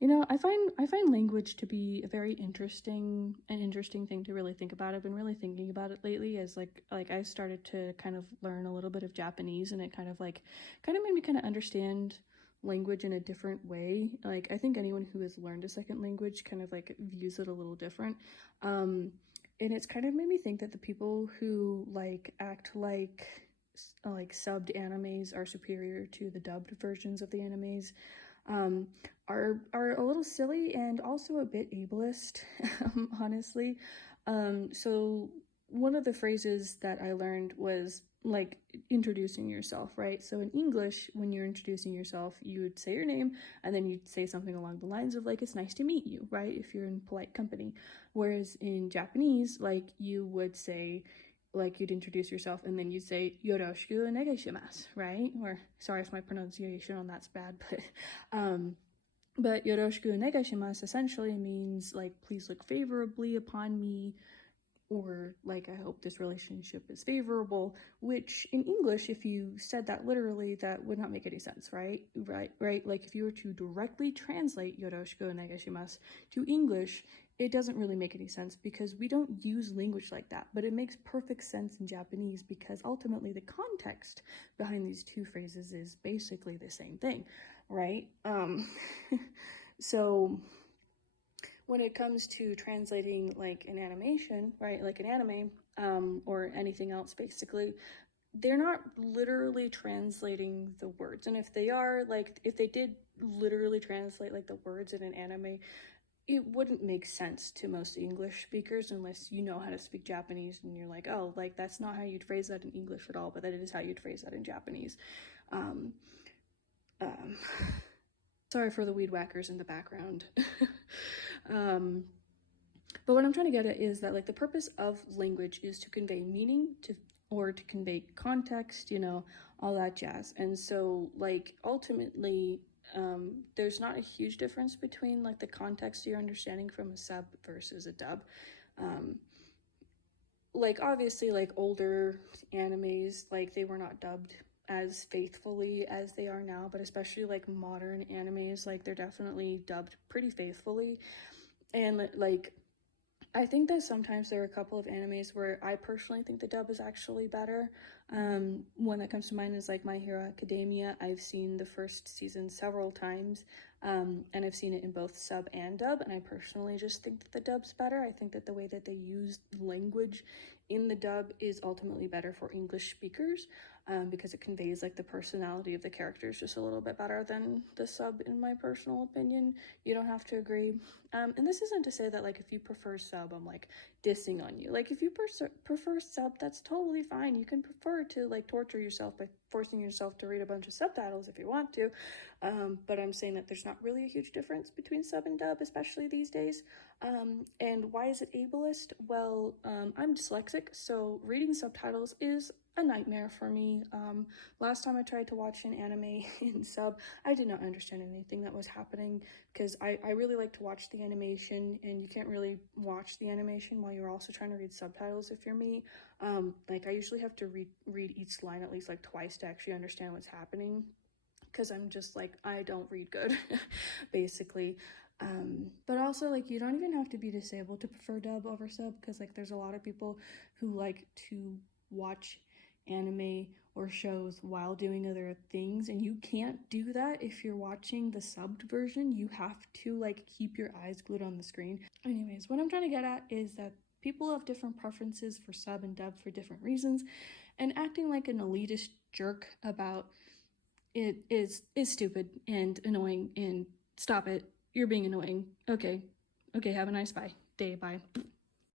You know, I find language to be a very interesting thing to really think about. I've been really thinking about it lately as like I started to kind of learn a little bit of Japanese, and it kind of made me kind of understand language in a different way. Like I think anyone who has learned a second language kind of like views it a little different. And it's kind of made me think that the people who like act like subbed animes are superior to the dubbed versions of the animes, um, are a little silly and also a bit ableist, honestly. So one of the phrases that I learned was like introducing yourself, right? So in English, when you're introducing yourself, you would say your name and then you'd say something along the lines of like, it's nice to meet you, right? If you're in polite company. Whereas in Japanese, like you would say, like you'd introduce yourself and then you'd say yoroshiku onegaishimasu, right? Or sorry if my pronunciation on that's bad, but yoroshiku onegaishimasu essentially means like please look favorably upon me, or like I hope this relationship is favorable, which in English, if you said that literally, that would not make any sense, right? Like if you were to directly translate yoroshiku onegaishimasu to English, it doesn't really make any sense because we don't use language like that, but it makes perfect sense in Japanese because ultimately the context behind these two phrases is basically the same thing, right? So when it comes to translating like an animation, right, like an anime, or anything else, basically, they're not literally translating the words. And if they are, like, if they did literally translate like the words in an anime, it wouldn't make sense to most English speakers unless you know how to speak Japanese and you're like, oh, like that's not how you'd phrase that in English at all, but that is how you'd phrase that in Japanese. Um, um, Sorry for the weed whackers in the background. um, But what I'm trying to get at is that like the purpose of language is to convey meaning to or to convey context, all that jazz. And so like ultimately, there's not a huge difference between like the context you're understanding from a sub versus a dub. Um, like obviously like older animes, like they were not dubbed as faithfully as they are now, but especially like modern animes, like they're definitely dubbed pretty faithfully. And like I think that sometimes there are a couple of animes where I personally think the dub is actually better. One that comes to mind is like My Hero Academia. I've seen the first season several times, and I've seen it in both sub and dub, and I personally just think that the dub's better. I think that the way that they use language in the dub is ultimately better for English speakers, because it conveys like the personality of the characters just a little bit better than the sub, in my personal opinion. You don't have to agree. And this isn't to say that like if you prefer sub, I'm like dissing on you. Like if you prefer sub, that's totally fine. You can prefer to like torture yourself by forcing yourself to read a bunch of subtitles if you want to. But I'm saying that there's not really a huge difference between sub and dub, especially these days. And why is it ableist? Well, I'm dyslexic, so reading subtitles is a nightmare for me. Last time I tried to watch an anime in sub, I did not understand anything that was happening because I really like to watch the animation, and you can't really watch the animation while you're also trying to read subtitles if you're me. Like I usually have to read each line at least like twice to actually understand what's happening because I'm just like, I don't read good, basically. But also like you don't even have to be disabled to prefer dub over sub, because like there's a lot of people who like to watch anime or shows while doing other things, and you can't do that if you're watching the subbed version. You have to like keep your eyes glued on the screen. Anyways, what I'm trying to get at is that people have different preferences for sub and dub for different reasons, and acting like an elitist jerk about it is stupid and annoying, and stop it. You're being annoying. Okay, have a nice day. Bye.